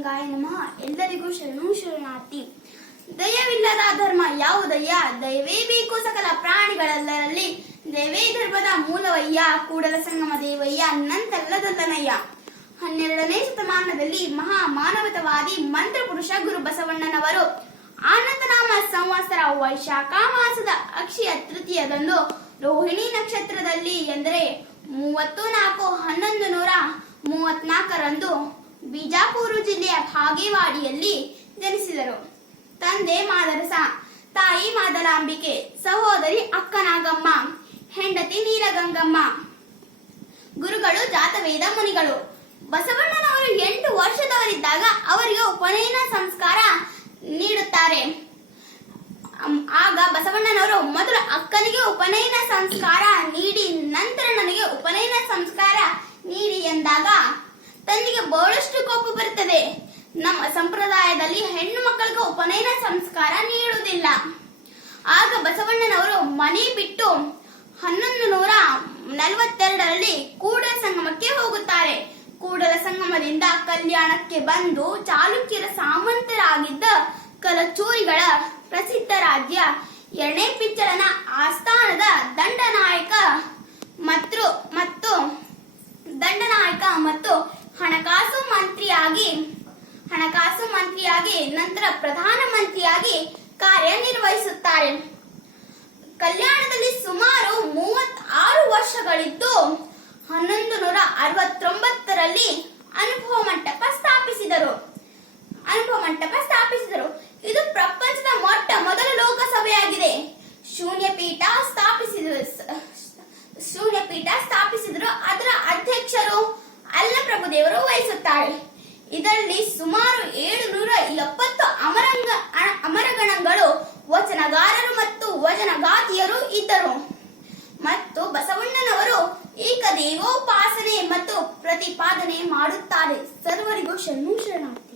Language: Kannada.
ಬಸವಲಿಂಗಾಯ ನಮಃ. ಎಲ್ಲರಿಗೂ ಶರಣು ಶರಣಾರ್ಥಿ. ದಯವಿಲ್ಲದ ಧರ್ಮ ಯಾವುದಯ್ಯ? ದಯವೇ ಬೇಕು ಸಕಲ ಪ್ರಾಣಿಗಳೆಲ್ಲರಲ್ಲಿ. ದಯವೇ ಧರ್ಮದ ಮೂಲವಯ್ಯ, ಕೂಡಲ ಸಂಗಮ ದೇವಯ್ಯ ನಂತಲ್ಲದಲ್ಲನಯ್ಯ. 12ನೇ ಶತಮಾನದಲ್ಲಿ ಮಹಾ ಮಾನವತಾವಾದಿ ಮಂತ್ರ ಪುರುಷ ಗುರು ಬಸವಣ್ಣನವರು ಆನಂದನಾಮ ಸಂವತ್ಸರ ವೈಶಾಖ ಮಾಸದ ಅಕ್ಷಯ ತೃತೀಯದಂದು ರೋಹಿಣಿ ನಕ್ಷತ್ರದಲ್ಲಿ ಎಂದರೆ 34/1134ರಂದು ಬಿಜಾಪುರ ಜಿಲ್ಲೆಯ ಭಾಗೇವಾಡಿಯಲ್ಲಿ ಜನಿಸಿದರು. ತಂದೆ ಮಾದರಸ, ತಾಯಿ ಮಾದಲಾಂಬಿಕೆ, ಸಹೋದರಿ ಅಕ್ಕನಾಗಮ್ಮ, ಹೆಂಡತಿ ನೀಲಗಂಗಮ್ಮ. ಗುರುಗಳು ಜಾತವೇದ ಮುನಿಗಳು. ಬಸವಣ್ಣನವರು 8 ವರ್ಷದವರಿದ್ದಾಗ ಅವರಿಗೆ ಉಪನಯನ ಸಂಸ್ಕಾರ ನೀಡುತ್ತಾರೆ. ಆಗ ಬಸವಣ್ಣನವರು ಮೊದಲು ಅಕ್ಕನಿಗೆ ಉಪನಯನ ಸಂಸ್ಕಾರ ನೀಡಿ ನಂತರ ನನಗೆ ಉಪನಯನ ಸಂಸ್ಕಾರ ನೀಡಿ ಎಂದಾಗ ತಂದೆಗೆ ಬಹಳಷ್ಟು ಕೋಪ ಬರುತ್ತದೆ. ನಮ್ಮ ಸಂಪ್ರದಾಯದಲ್ಲಿ ಹೆಣ್ಣು ಮಕ್ಕಳಿಗೆ ಉಪನಯನ ಸಂಸ್ಕಾರ ನೀಡುವುದಿಲ್ಲ. ಆಗ ಬಸವಣ್ಣನವರು ಮನೆ ಬಿಟ್ಟು 1142ರಲ್ಲಿ ಕೂಡಲ ಸಂಗಮಕ್ಕೆ ಹೋಗುತ್ತಾರೆ. ಕೂಡಲ ಸಂಗಮದಿಂದ ಕಲ್ಯಾಣಕ್ಕೆ ಬಂದು ಚಾಲುಕ್ಯರ ಸಾಮಂತರಾಗಿದ್ದ ಕಲಚೂರಿಗಳ ಪ್ರಸಿದ್ಧ ರಾಜ್ಯ 2ನೇ ಪಿಚ್ಚಳನ ಆಸ್ಥಾನದ ದಂಡನಾಯಕ ಮತ್ತು ಹಣಕಾಸು ಮಂತ್ರಿಯಾಗಿ ನಂತರ ಪ್ರಧಾನ ಮಂತ್ರಿಯಾಗಿ ಕಾರ್ಯನಿರ್ವಹಿಸುತ್ತಾರೆ. ಕಲ್ಯಾಣದಲ್ಲಿ ಸುಮಾರು 36 ವರ್ಷಗಳಿದ್ದು 1169ರಲ್ಲಿ ಅನುಭವ ಮಂಟಪ ಸ್ಥಾಪಿಸಿದರು. ಇದು ಪ್ರಪಂಚದ ಮೊಟ್ಟ ಮೊದಲ ಲೋಕಸಭೆಯಾಗಿದೆ. ಶೂನ್ಯಪೀಠ ಸ್ಥಾಪಿಸಿದರು. ಅದರ ಅಧ್ಯಕ್ಷರು ಅಲ್ಲಪ್ರಭುದೇವರು ವಹಿಸುತ್ತಾರೆ. ಇದರಲ್ಲಿ ಸುಮಾರು 770 ಅಮರಗಣಗಳು, ವಚನಗಾರರು ಮತ್ತು ವಚನಗಾತಿಯರು ಇದ್ದರು. ಮತ್ತು ಬಸವಣ್ಣನವರು ಏಕದೇವೋಪಾಸನೆ ಮತ್ತು ಪ್ರತಿಪಾದನೆ ಮಾಡುತ್ತಾರೆ. ಸರ್ವರಿಗೂ ಶರಣು ಶರಣಾರ್ಥಿ.